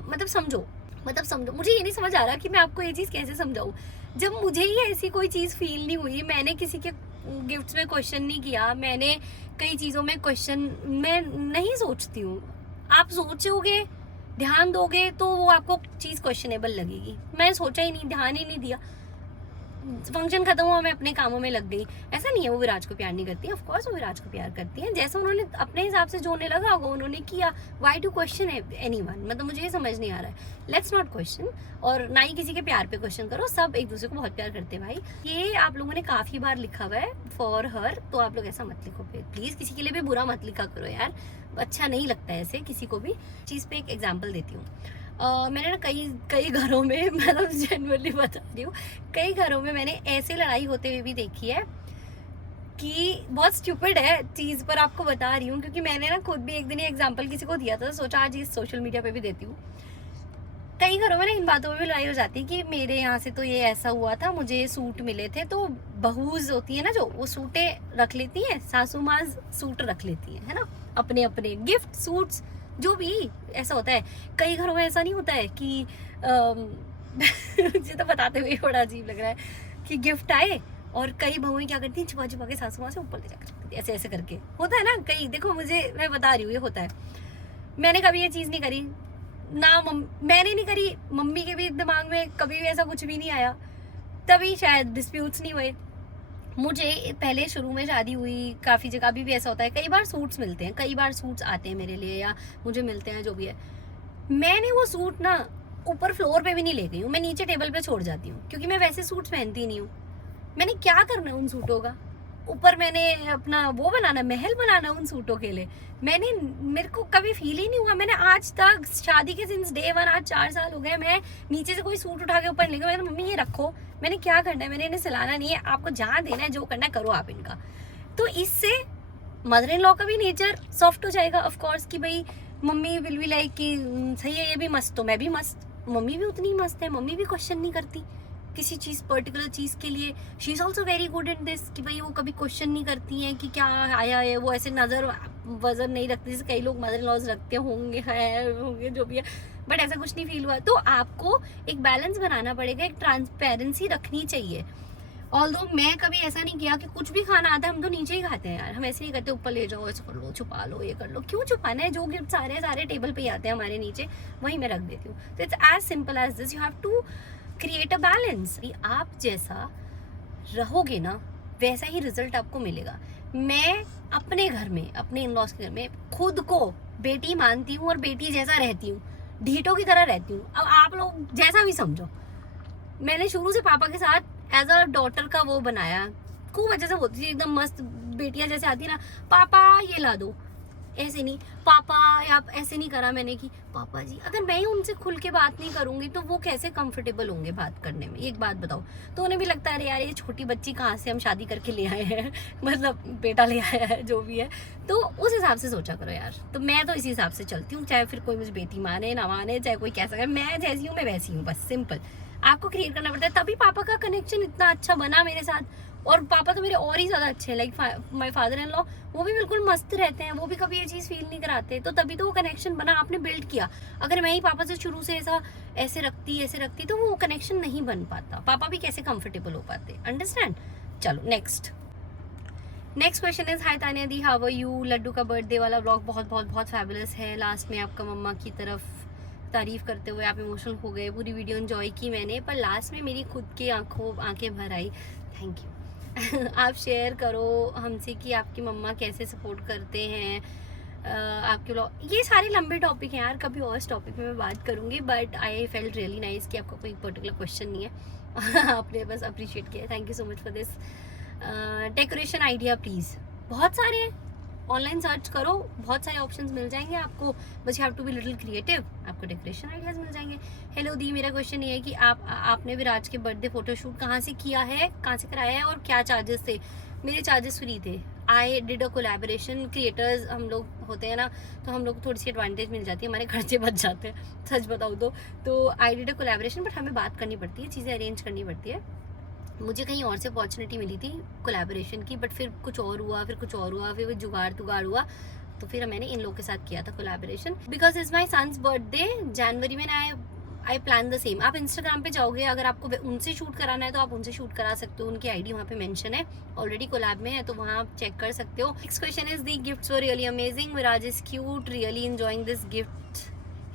मतलब समझो मुझे ये नहीं समझ आ रहा कि मैं आपको ये चीज़ कैसे समझाऊँ। जब मुझे ही ऐसी कोई चीज़ फील नहीं हुई, मैंने किसी के गिफ्ट्स में क्वेश्चन नहीं किया, मैंने कई चीज़ों में क्वेश्चन मैं नहीं सोचती हूँ। आप सोचोगे, ध्यान दोगे, तो वो आपको चीज़ क्वेश्चनेबल लगेगी। मैं सोचा ही नहीं, ध्यान ही नहीं दिया। फंक्शन खत्म हुआ, मैं अपने कामों में लग गई। ऐसा नहीं है वो विराज को प्यार नहीं करती, ऑफ कोर्स वो विराज को प्यार करती है। जैसा उन्होंने अपने हिसाब से जोड़ने लगा होगा उन्होंने किया। व्हाई टू क्वेश्चन एनीवन, मतलब मुझे ये समझ नहीं आ रहा है। लेट्स नॉट क्वेश्चन, और ना ही किसी के प्यार पे क्वेश्चन करो। सब एक दूसरे को बहुत प्यार करते हैं भाई। ये आप लोगों ने काफी बार लिखा हुआ है फॉर हर, तो आप लोग ऐसा मत लिखो प्लीज। किसी के लिए भी बुरा मत लिखा करो यार, अच्छा नहीं लगता है ऐसे किसी को भी। चीज पे एक एग्जाम्पल देती हूँ। मैंने ना कई घरों में, मतलब जनरली बता रही हूँ, कई घरों में मैंने ऐसे लड़ाई होते हुए भी देखी है कि बहुत स्टूपिड है चीज़, पर आपको बता रही हूँ क्योंकि मैंने ना खुद भी एक दिन ये एग्जांपल किसी को दिया था, सोचा आज इस सोशल मीडिया पे भी देती हूँ। कई घरों में ना इन बातों में भी लड़ाई हो जाती है कि मेरे यहाँ से तो ये ऐसा हुआ था, मुझे सूट मिले थे। तो बहूज होती है ना जो, वो सूटें रख लेती हैं, सासू माँ सूट रख लेती है ना, अपने अपने गिफ्ट सूट्स जो भी ऐसा होता है। कई घरों में ऐसा नहीं होता है कि मुझे तो बताते हुए बड़ा अजीब लग रहा है कि गिफ्ट आए और कई बहुएं क्या करती हैं, छुपा छुपा के सासू माँ से ऊपर ले जाकर ऐसे ऐसे करके होता है ना कई। देखो मुझे, मैं बता रही हूँ ये होता है। मैंने कभी ये चीज़ नहीं करी ना, मैंने नहीं करी, मम्मी के भी दिमाग में कभी भी ऐसा कुछ भी नहीं आया, तभी शायद डिस्प्यूट्स नहीं हुए। मुझे पहले शुरू में शादी हुई, काफ़ी जगह अभी भी ऐसा होता है, कई बार सूट्स मिलते हैं, कई बार सूट्स आते हैं मेरे लिए या मुझे मिलते हैं जो भी है। मैंने वो सूट ना ऊपर फ्लोर पे भी नहीं ले गई हूँ, मैं नीचे टेबल पे छोड़ जाती हूँ क्योंकि मैं वैसे सूट्स पहनती नहीं हूँ। मैंने क्या करना है उन सूटों का, ऊपर मैंने अपना वो बनाना, महल बनाना उन सूटों के लिए। मेरे को कभी फील ही नहीं हुआ। मैंने आज तक शादी के सिंस डे 1, आज 4 साल हो गए, मैं नीचे से कोई सूट उठा के ऊपर ले गया, मम्मी ये रखो, मैंने क्या करना है, मैंने इन्हें सिलाना नहीं है, आपको जहाँ देना है जो करना है करो आप इनका। तो इससे मदर इन लॉ का भी नेचर सॉफ्ट हो जाएगा ऑफ कोर्स कि भाई मम्मी विल बी लाइक कि सही है ये भी मस्त, तो मैं भी मस्त, मम्मी भी उतनी मस्त है, मम्मी भी क्वेश्चन नहीं करती किसी चीज़ पर्टिकुलर चीज़ के लिए। She is also very good in this कि भाई वो कभी क्वेश्चन नहीं करती हैं कि क्या आया है, वो ऐसे नज़र वजन नहीं रखती जैसे कई लोग मदर इन लॉज रखते होंगे जो भी है, बट ऐसा कुछ नहीं फील हुआ। तो आपको एक बैलेंस बनाना पड़ेगा, एक ट्रांसपेरेंसी रखनी चाहिए। ऑल्दो मैं कभी ऐसा नहीं किया कि कुछ भी खाना आता है हम तो नीचे ही खाते हैं यार, हम ऐसे नहीं करते ऊपर ले जाओ, ऐसे कर लो, छुपा लो, ये कर लो। क्यों छुपाना है, जो गिफ्ट सारे टेबल पे ही आते हैं हमारे नीचे, वहीं मैं रख देती हूँ। तो it's as simple as this, you have to create a balance. आप जैसा रहोगे ना वैसा ही रिजल्ट आपको मिलेगा। मैं अपने घर में, अपने इन लॉज के घर में खुद को बेटी मानती हूँ और बेटी जैसा रहती हूँ, ढीठों की तरह रहती हूँ। अब आप लोग जैसा भी समझो, मैंने शुरू से पापा के साथ एज अ डॉटर का वो बनाया, खूब अच्छे से होती थी, एकदम मस्त बेटियां जैसे आती ना, पापा ये ला दो, ऐसे नहीं पापा, या ऐसे नहीं करा मैंने कि पापा जी। अगर मैं ही उनसे खुल के बात नहीं करूंगी तो वो कैसे कंफर्टेबल होंगे बात करने में, एक बात बताओ। तो उन्हें भी लगता है अरे यार ये छोटी बच्ची कहाँ से हम शादी करके ले आए हैं, मतलब बेटा ले आया है जो भी है। तो उस हिसाब से सोचा करो यार। तो मैं तो इसी हिसाब से चलती हूँ, चाहे फिर कोई मुझे बेटी माने ना माने, चाहे कोई कैसा करे, मैं जैसी हूँ मैं वैसी हूँ, बस सिंपल। आपको क्रिएट करना पड़ता है, तभी पापा का कनेक्शन इतना अच्छा बना मेरे साथ। और पापा तो मेरे और ही ज़्यादा अच्छे हैं, like my father in law, वो भी बिल्कुल मस्त रहते हैं, वो भी कभी ये चीज़ फील नहीं कराते। तो तभी तो वो कनेक्शन बना, आपने बिल्ड किया। अगर मैं ही पापा से शुरू से ऐसे रखती तो वो कनेक्शन नहीं बन पाता, पापा भी कैसे कंफर्टेबल हो पाते, अंडरस्टैंड। चलो next question is, hi Tania di, how are you. Laddoo का बर्थडे वाला ब्लॉग बहुत फैबुलस है। लास्ट में आपका मम्मा की तरफ तारीफ करते हुए आप इमोशनल हो गए। पूरी वीडियो एंजॉय की मैंने, पर लास्ट में मेरी खुद की आंखें भर आई। Thank you. आप शेयर करो हमसे कि आपकी मम्मा कैसे सपोर्ट करते हैं आपके ब्लॉग। ये सारे लंबे टॉपिक हैं यार, कभी और इस टॉपिक में मैं बात करूँगी, but I felt really nice कि आपका कोई पर्टिकुलर क्वेश्चन नहीं है आपने बस अप्रिशिएट किया। Thank you so much for this. Decoration idea please, बहुत सारे हैं, ऑनलाइन सर्च करो, बहुत सारे ऑप्शंस मिल जाएंगे आपको, बस you have to be little creative, आपको डेकोरेशन आइडियाज़ मिल जाएंगे। हेलो दी, मेरा क्वेश्चन ये है कि आपने विराज के बर्थडे फोटोशूट कहाँ से किया है, कहाँ से कराया है और क्या चार्जेस थे। मेरे चार्जेस फ्री थे। I did a collaboration, creators हम लोग होते हैं ना, तो हम लोग को थोड़ी सी एडवांटेज मिल जाती है, हमारे खर्चे बच जाते हैं, सच बताऊँ तो I did a collaboration, but हमें बात करनी पड़ती है, चीज़ें अरेंज करनी पड़ती है। मुझे कहीं और से अपॉर्चुनिटी मिली थी कोलैबोरेशन की, बट फिर कुछ और हुआ, फिर वो जुगाड़ हुआ, तो फिर मैंने इन लोगों के साथ किया था collaboration. Because is my son's birthday जनवरी में, आई प्लान द सेम। आप इंस्टाग्राम पे जाओगे, अगर आपको उनसे शूट कराना है तो आप उनसे शूट करा सकते हो, उनकी आईडी वहाँ पे मेंशन है, ऑलरेडी कोलैब में है, तो वहाँ आप चेक कर सकते हो। Next question is, the gifts were really amazing, Viraj is cute, really enjoying this gift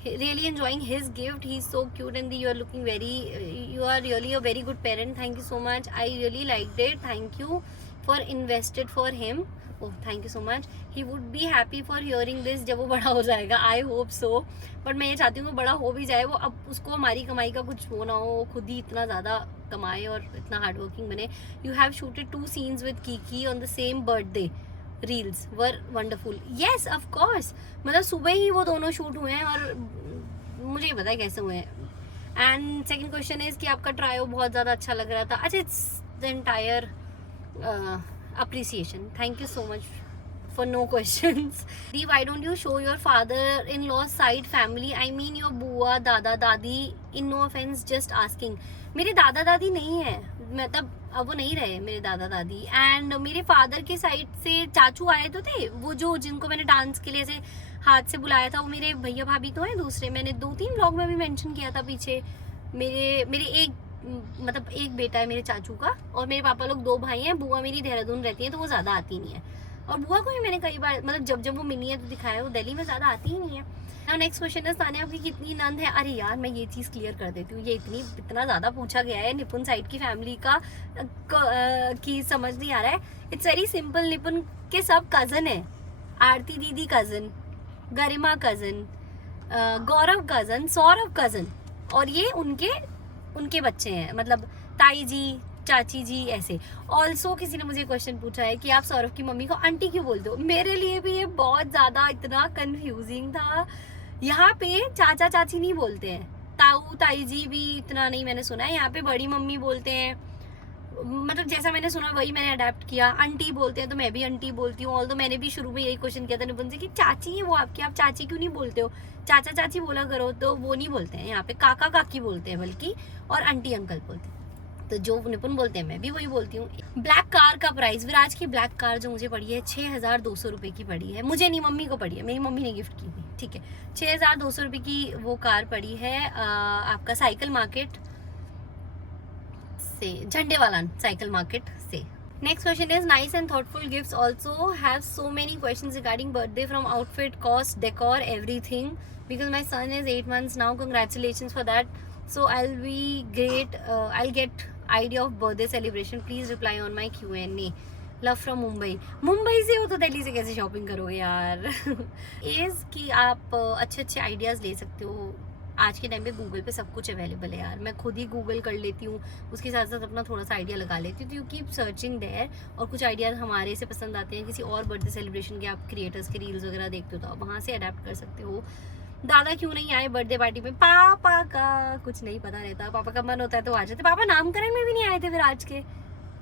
really enjoying his gift. He's so cute and you are looking you are really a very good parent. Thank you so much. I really liked it. Thank you for invested for him. Oh, thank you so much. He would be happy for hearing this जब वो बड़ा हो जाएगा. I hope so. But मैं ये चाहती हूँ वो बड़ा हो भी जाए, वो अब उसको हमारी कमाई का कुछ वो ना हो, खुद ही इतना ज़्यादा कमाए और इतना हार्ड वर्किंग बने. You have shooted 2 scenes with Kiki on the same birthday. Reels were wonderful. Yes of course, मतलब सुबह ही वो दोनों शूट हुए हैं और मुझे पता है कैसे हुए हैं. एंड सेकंड क्वेश्चन इज कि आपका ट्रायो बहुत ज़्यादा अच्छा लग रहा था. अच्छा, it's the entire appreciation. Thank you so much for no questions. Why don't you show your father-in-law side family? I mean your बुआ, दादा, दादी. In no offense, just asking. मेरे दादा दादी नहीं है, मतलब अब वो नहीं रहे मेरे दादा दादी. एंड मेरे फादर के साइड से चाचू आए तो थे, वो जो जिनको मैंने डांस के लिए ऐसे हाथ से बुलाया था, वो मेरे भैया भाभी तो हैं दूसरे. मैंने 2-3 व्लॉग में भी मेंशन किया था पीछे. मेरे एक बेटा है मेरे चाचू का और मेरे पापा लोग 2 भाई हैं. बुआ मेरी देहरादून रहती है तो वो ज़्यादा आती नहीं है, और बुआ को भी मैंने कई बार मतलब जब वो मिली है तो दिखाया. वो दिल्ली में ज़्यादा आती ही नहीं है. नाउ नेक्स्ट क्वेश्चन है, सानिया आपकी कितनी नंद है? अरे यार, मैं ये चीज़ क्लियर कर देती हूँ. ये इतना ज़्यादा पूछा गया है निपुण साइड की फैमिली का कि समझ नहीं आ रहा है. It's very simple. निपुण के सब कज़न है. आरती दीदी कज़न, गरिमा कज़न, गौरव कज़न, सौरभ कज़न, और ये उनके बच्चे हैं, मतलब ताई जी, चाची जी, ऐसे. ऑल्सो किसी ने मुझे क्वेश्चन पूछा है कि आप सौरभ की मम्मी को आंटी क्यों बोलते हो. मेरे लिए भी ये बहुत ज़्यादा इतना कंफ्यूजिंग था. यहाँ पे चाचा चाची नहीं बोलते हैं, ताऊ ताई जी भी इतना नहीं मैंने सुना है. यहाँ पे बड़ी मम्मी बोलते हैं, मतलब जैसा मैंने सुना वही मैंने अडेप्ट किया. आंटी बोलते हैं तो मैं भी आंटी बोलती हूँ. ऑल्दो मैंने भी शुरू में यही क्वेश्चन किया था निपुण से कि चाची है वो आपकी, आप चाची क्यों नहीं बोलते हो, चाचा चाची बोला करो. तो वो नहीं बोलते हैं यहाँ पे, काका काकी बोलते हैं बल्कि, और आंटी अंकल बोलते हैं. तो जो निपुण बोलते हैं मैं भी वही बोलती हूँ. ब्लैक कार का प्राइस, विराज की ब्लैक कार जो मुझे पड़ी है 6,200 रुपये की पड़ी है. मुझे नहीं, मम्मी को पड़ी है, मेरी मम्मी ने गिफ्ट की थी. ठीक है, 6,200 रुपये की वो कार पड़ी है आपका साइकिल मार्केट से, झंडे वाला साइकिल मार्केट से. Next question is nice and thoughtful gifts also have so many questions regarding birthday from outfit, cost, decor, everything, because my son is 8 months now. Congratulations for that. So I'll be great. I'll get idea of birthday celebration. Please reply on my Q&A. Love from Mumbai. Mumbai से हो तो दिल्ली से कैसे shopping करोगे यार. Is कि आप अच्छे आइडियाज़ ले सकते हो. आज के टाइम पे गूगल पे सब कुछ अवेलेबल है यार. मैं खुद ही गूगल कर लेती हूँ, उसके साथ साथ अपना थोड़ा सा आइडिया लगा लेती हूँ. तो यू कीप सर्चिंग देयर, और कुछ आइडियाज़ हमारे से पसंद आते हैं, किसी और बर्थडे सेलिब्रेशन के आप क्रिएटर्स के रील्स वगैरह देखते हो तो आप वहाँ से अडेप्ट कर सकते हो. दादा क्यों नहीं आए बर्थडे पार्टी में? पापा का कुछ नहीं पता रहता. पापा का मन होता है तो आ जाते. पापा नामकरण में भी नहीं आए थे फिर आज के.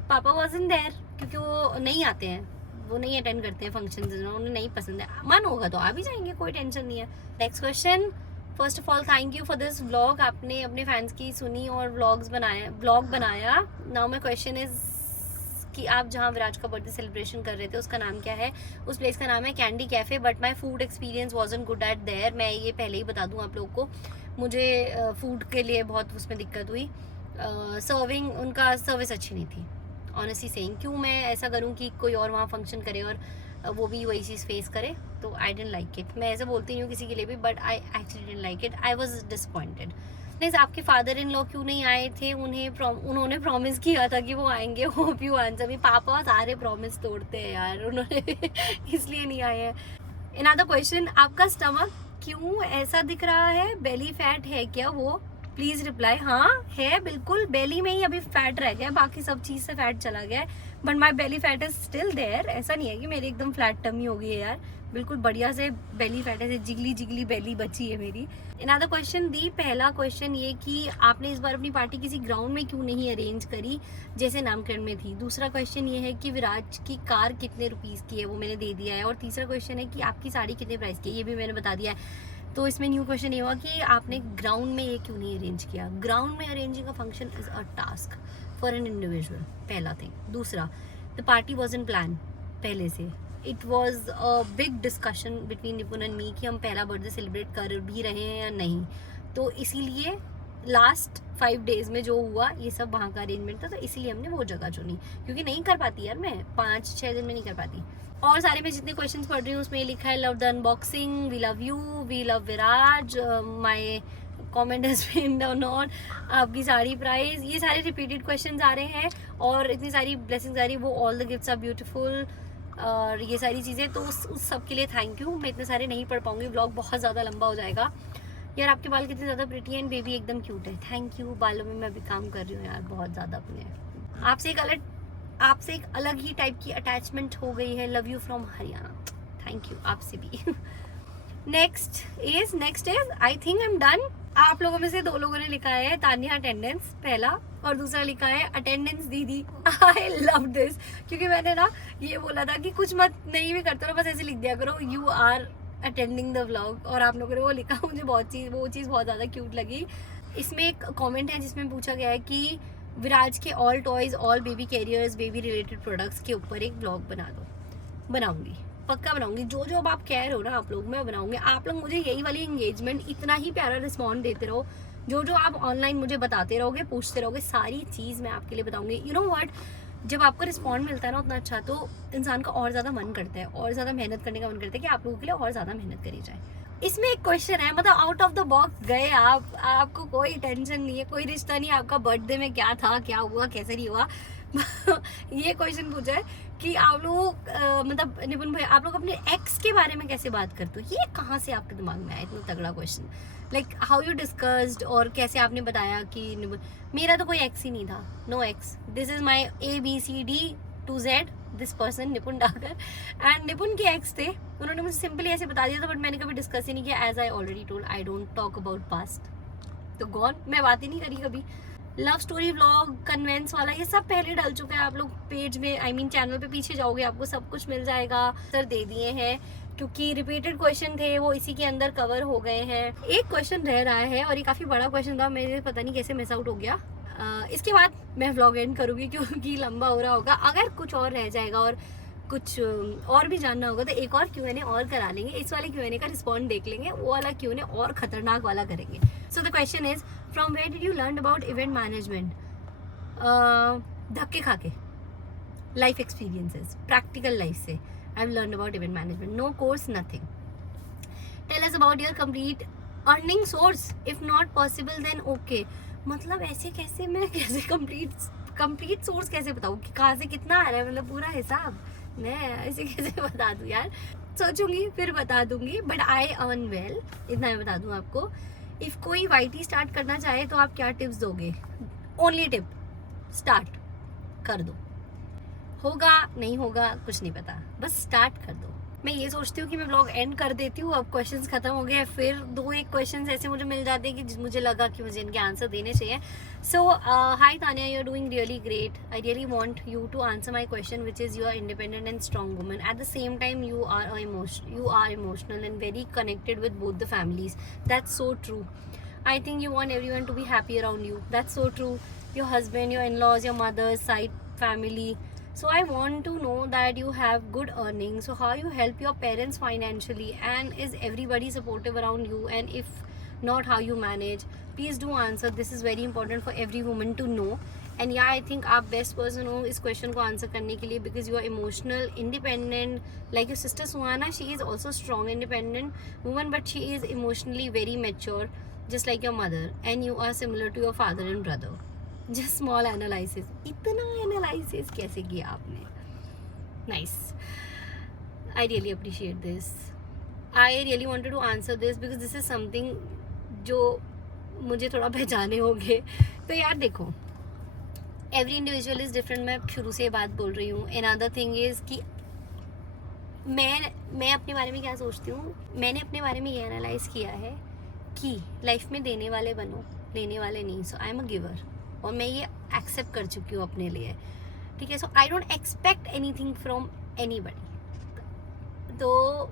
पापा वाज़न्ट देयर क्योंकि वो नहीं आते हैं, वो नहीं अटेंड करते हैं फंक्शंस, उन्हें नहीं पसंद है. मन होगा तो आ भी जाएंगे, कोई टेंशन नहीं है. Next question. First of all thank you for this vlog. आपने अपने फैंस की सुनी और व्लॉग बनाया. नाउ माय क्वेश्चन इज कि आप जहाँ विराज का बर्थडे सेलिब्रेशन कर रहे थे उसका नाम क्या है? उस प्लेस का नाम है candy cafe. But my food experience wasn't good at there. मैं ये पहले ही बता दूँ आप लोगों को, मुझे फूड के लिए बहुत उसमें दिक्कत हुई. सर्विंग, उनका सर्विस अच्छी नहीं थी. ऑनेस्टली सेइंग, क्यों मैं ऐसा करूँ कि कोई और वहाँ फंक्शन करे और वो भी वही चीज़ फेस करे. तो आई डेंट लाइक इट. मैं ऐसे बोलती नहीं हूँ किसी के लिए भी, but I actually didn't like it. I was disappointed. Please आपके फादर इन लॉ क्यों नहीं आए थे? उन्होंने प्रॉमिस किया था कि वो आएंगे. Hope you answer me. पापा सारे प्रॉमिस तोड़ते हैं यार, उन्होंने इसलिए नहीं आए हैं. अनदर क्वेश्चन, आपका स्टमक क्यों ऐसा दिख रहा है? बेली फैट है क्या वो? Please reply. हाँ है, बिल्कुल. बेली में ही अभी फैट रह गया, बाकी सब चीज़ से फैट चला गया है. But my belly fat is still there. ऐसा नहीं है कि मेरी एकदम फ्लैट टमी हो गई है यार, बिल्कुल बढ़िया से बेली फैट है, जिगली बेली बची है मेरी. अनदर क्वेश्चन दी. पहला क्वेश्चन ये कि आपने इस बार अपनी पार्टी किसी ग्राउंड में क्यों नहीं अरेंज करी जैसे नामकरण में थी. दूसरा क्वेश्चन ये है कि विराज की कार कितने रुपीज़ की है, वो मैंने दे दिया है. और तीसरा क्वेश्चन है कि आपकी साड़ी कितने प्राइस की है, ये भी मैंने बता दिया है. तो इसमें न्यू क्वेश्चन ये हुआ कि आपने ग्राउंड में ये क्यों नहीं अरेंज किया. ग्राउंड में arranging a function is a task for an individual, पहला थिंग. दूसरा, द पार्टी वॉजंट प्लान पहले से. It was a big discussion between निपुण एंड मी कि हम पहला बर्थडे सेलिब्रेट कर भी रहे हैं या नहीं. तो इसीलिए लास्ट 5 days में जो हुआ ये सब वहाँ का अरेंजमेंट था, तो इसीलिए हमने वो जगह चुनी, क्योंकि नहीं कर पाती यार, मैं 5-6 दिन में नहीं कर पाती। और सारे में जितने क्वेश्चंस पढ़ रही हूँ उसमें लिखा है love the unboxing, we love you, we love Viraj, my comment has been down on, आपकी साड़ी प्राइस, ये सारे रिपीटेड क्वेश्चंस आ रहे हैं और इतनी सारी ब्लेसिंग्स आ रही है, वो all the gifts are beautiful और ये सारी चीज़ें, तो उस सब के लिए थैंक यू। मैं इतने सारे नहीं पढ़ पाऊंगी, व्लॉग बहुत ज़्यादा लंबा हो जाएगा। यार आपके बाल कितने ज़्यादा प्रिटी हैं, बेबी एकदम क्यूट है, थैंक यू। बालों में मैं अभी काम कर रही हूँ यार बहुत ज़्यादा अपने, आपसे एक अलग ही टाइप की अटैचमेंट हो गई है, love you from Haryana, thank you आपसे भी। Next is I think I am done. आप लोगों में से 2 लोगों ने लिखा है तानिया अटेंडेंस पहला, और दूसरा लिखा है अटेंडेंस दीदी। आई लव दिस, क्योंकि मैंने ना ये बोला था कि कुछ मत नहीं भी करते रहो, बस ऐसे लिख दिया करो you are attending the vlog, और आप लोगों ने वो लिखा, मुझे वो चीज़ बहुत ज़्यादा क्यूट लगी। इसमें एक कमेंट है जिसमें पूछा गया है कि विराज के all toys, all baby carriers, baby related products के ऊपर एक ब्लॉग बना दो। बनाऊंगी, पक्का बनाऊंगी, जो जो अब आप कह रहे हो ना आप लोग, मैं बनाऊंगी। आप लोग मुझे यही वाली एंगेजमेंट, इतना ही प्यारा रिस्पॉन्ड देते रहो, जो जो आप ऑनलाइन मुझे बताते रहोगे, पूछते रहोगे, सारी चीज़ मैं आपके लिए बताऊंगी। यू नो व्हाट, जब आपको रिस्पॉन्ड मिलता है ना उतना अच्छा, तो इंसान का और ज़्यादा मन करता है, और ज़्यादा मेहनत करने का मन करता है कि आप लोगों के लिए और ज़्यादा मेहनत करी जाए। इसमें एक क्वेश्चन है, मतलब आउट ऑफ द बॉक्स गए आप, आपको कोई टेंशन नहीं है, कोई रिश्ता नहीं, आपका बर्थडे में क्या था, क्या हुआ, कैसे नहीं हुआ। ये क्वेश्चन पूछा है कि आप लोग मतलब निपुण भाई, आप लोग अपने एक्स के बारे में कैसे बात करते हो। ये कहाँ से आपके दिमाग में आया इतना तगड़ा question, like how you discussed, और कैसे आपने बताया कि निपुण, मेरा तो कोई एक्स ही नहीं था, no ex, this is my ABCD to Z, this person Nipun Dagar. And निपुण के एक्स थे, उन्होंने मुझे सिंपली ऐसे बता दिया था, बट मैंने कभी डिस्कस ही नहीं किया। As I already told, I don't talk about past, तो गॉन, मैं बात ही नहीं करी कभी। लव स्टोरी व्लॉग, कन्वेंस वाला, ये सब पहले डल चुका है। आप लोग पेज में, आई मीन चैनल पे पीछे जाओगे, आपको सब कुछ मिल जाएगा। सर दे दिए हैं, क्योंकि रिपीटेड क्वेश्चन थे वो इसी के अंदर कवर हो गए हैं। एक क्वेश्चन रह रहा है और ये काफ़ी बड़ा क्वेश्चन था, मेरे पता नहीं कैसे मिस आउट हो गया। इसके बाद मैं व्लॉग एंड करूँगी क्योंकि लंबा हो रहा होगा। अगर कुछ और रह जाएगा और कुछ और भी जानना होगा तो एक और Q&A और करा लेंगे, इस वाले Q&A का रिस्पॉन्ड देख लेंगे, वो वाला Q&A और खतरनाक वाला करेंगे। So the question is, from where did you learn about event management. धक्के खा के, लाइफ एक्सपीरियंसेस, प्रैक्टिकल लाइफ से I have learn about event management, no course, nothing. Tell us about your complete earning source, if not possible then okay. मतलब ऐसे कैसे, मैं कैसे complete source कैसे बताऊँ कि कहाँ से कितना आ रहा है, मतलब पूरा हिसाब मैं ऐसे कैसे बता दूँ यार, सोचूंगी फिर बता दूंगी। बट आई अर्न वेल, इतना मैं बता दूँ आपको। इफ़ कोई YT स्टार्ट करना चाहे तो आप क्या टिप्स दोगे। ओनली टिप, स्टार्ट कर दो, होगा नहीं होगा कुछ नहीं पता, बस स्टार्ट कर दो। मैं ये सोचती हूँ कि मैं व्लॉग एंड कर देती हूँ, अब क्वेश्चंस खत्म हो गए, फिर 2-1 क्वेश्चंस ऐसे मुझे मिल जाते हैं कि मुझे लगा कि मुझे इनके आंसर देने चाहिए। So hi Tania, you are doing really great, I really want you to answer my question which is you are independent and strong woman, at the same time you are emotional and very connected with both the families, that's so true. I think you want everyone to be happy around you. That's so true. Your husband, your in-laws, your mother's side family. So I want to know that you have good earnings. So how you help your parents financially, and is everybody supportive around you? And if not, how you manage? Please do answer. This is very important for every woman to know. And yeah, I think आप best person हो इस question को answer करने के लिए, because you are emotional, independent. Like your sister Suhana, she is also strong, independent woman, but she is emotionally very mature, just like your mother. And you are similar to your father and brother. Just small analysis. इतना analysis कैसे किया आपने? Nice. I really appreciate this. I really wanted to answer this because this is something जो मुझे थोड़ा पहचाने होंगे। तो यार देखो, every individual is different. मैं शुरू से ये बात बोल रही हूँ। Another thing is कि मैं अपने बारे में क्या सोचती हूँ, मैंने अपने बारे में ये एनालाइज किया है कि लाइफ में देने वाले बनो, लेने वाले नहीं। सो आई एम अ गिवर, और मैं ये एक्सेप्ट कर चुकी हूँ अपने लिए, ठीक है। So I don't expect anything from anybody. तो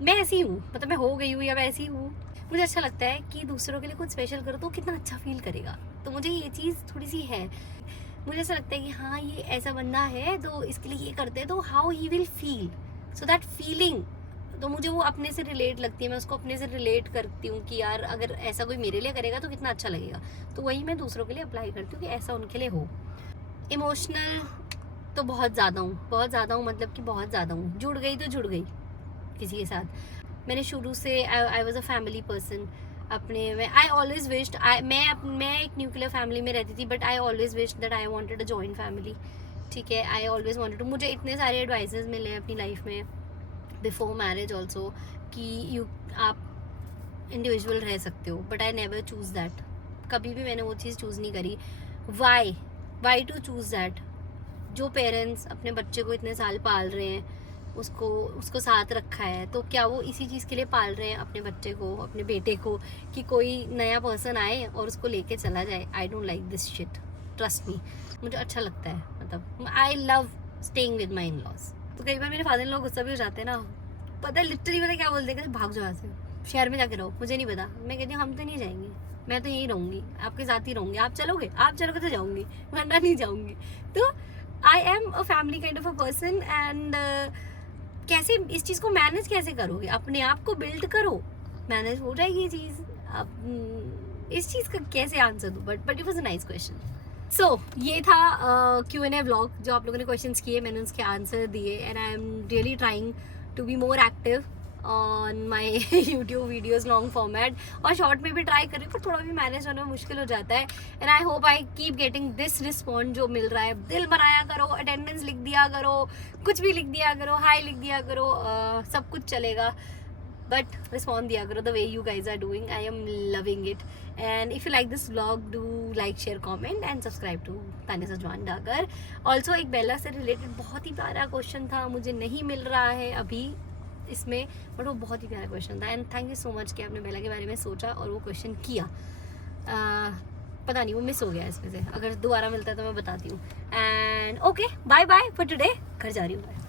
मैं ऐसी हूँ, मतलब मैं हो गई हूँ या मैं ऐसी हूँ। मुझे अच्छा लगता है कि दूसरों के लिए कुछ स्पेशल करो तो कितना अच्छा फील करेगा, तो मुझे ये चीज़ थोड़ी सी है। मुझे ऐसा लगता है कि हाँ ये ऐसा बंदा है तो इसके लिए ये करते हैं तो how he will feel, so that feeling तो मुझे वो अपने से रिलेट लगती है, मैं उसको अपने से रिलेट करती हूँ कि यार अगर ऐसा कोई मेरे लिए करेगा तो कितना अच्छा लगेगा, तो वही मैं दूसरों के लिए अप्लाई करती हूँ कि ऐसा उनके लिए हो। इमोशनल तो बहुत ज़्यादा हूँ, मतलब कि बहुत ज़्यादा हूँ। जुड़ गई तो जुड़ गई किसी के साथ। मैंने शुरू से I was a family person. अपने में आई ऑलवेज विश्ड मैं एक न्यूक्लियर फैमिली में रहती थी, but I always wished that I wanted a joint family. ठीक है, आई ऑलवेज वांटेड टू, मुझे इतने सारे एडवाइसेस मिले हैं अपनी लाइफ में बिफोर मैरिज ऑल्सो कि आप इंडिविजुअल रह सकते हो, but I never choose that. कभी भी मैंने वो चीज़ चूज़ नहीं करी। Why to choose that? जो पेरेंट्स अपने बच्चे को इतने साल पाल रहे हैं, उसको साथ रखा है, तो क्या वो इसी चीज़ के लिए पाल रहे हैं अपने बच्चे को, अपने बेटे को, कि कोई नया पर्सन आए और उसको लेके चला जाए? I don't like this shit, trust me. मुझे अच्छा लगता है, मतलब I love staying with my in laws. तो कई बार मेरे फादर इन लॉ गुस्सा भी हो जाते हैं ना, पता है लिटरली पता क्या बोलते हैं, भाग जाओ यहाँ से, शहर में जाके रहो, मुझे नहीं पता। मैं कहती हूँ हम तो नहीं जाएंगे, मैं तो यहीं रहूँगी, आपके साथ ही रहूँगी। आप चलोगे तो जाऊँगी, वरना नहीं जाऊँगी। तो I am a family kind of a person. And कैसे इस चीज़ को मैनेज कैसे करोगे? अपने आप को बिल्ड करो, मैनेज हो जाएगी ये चीज़। अब इस चीज़ का कैसे आंसर दूँ? But it was a nice question. So ये था Q&A व्लॉग, जो आप लोगों ने क्वेश्चंस किए, मैंने उसके आंसर दिए। And I am really trying to be more active on my YouTube videos long format, और शॉर्ट में भी ट्राई कर रही हूँ, पर थोड़ा भी मैनेज होना मुश्किल हो जाता है। And I hope I keep getting this respond जो मिल रहा है। दिल बनाया करो, अटेंडेंस लिख दिया करो, कुछ भी लिख दिया करो, हाई लिख दिया करो, सब कुछ चलेगा, but respond दिया करो the way you guys are doing. I am loving it. And if you like this vlog, do like, share, comment and subscribe to Tania Sajwan Dagar. Also एक बेला से रिलेटेड बहुत ही प्यारा क्वेश्चन था, मुझे नहीं मिल रहा है अभी इसमें, बट वो बहुत ही प्यारा क्वेश्चन था। And thank you so much कि आपने बेला के बारे में सोचा और वो क्वेश्चन किया। पता नहीं वो मिस हो गया इसमें से, अगर दोबारा मिलता है तो मैं बताती हूँ। And okay, bye bye for today, घर जा रही हूँ मैं।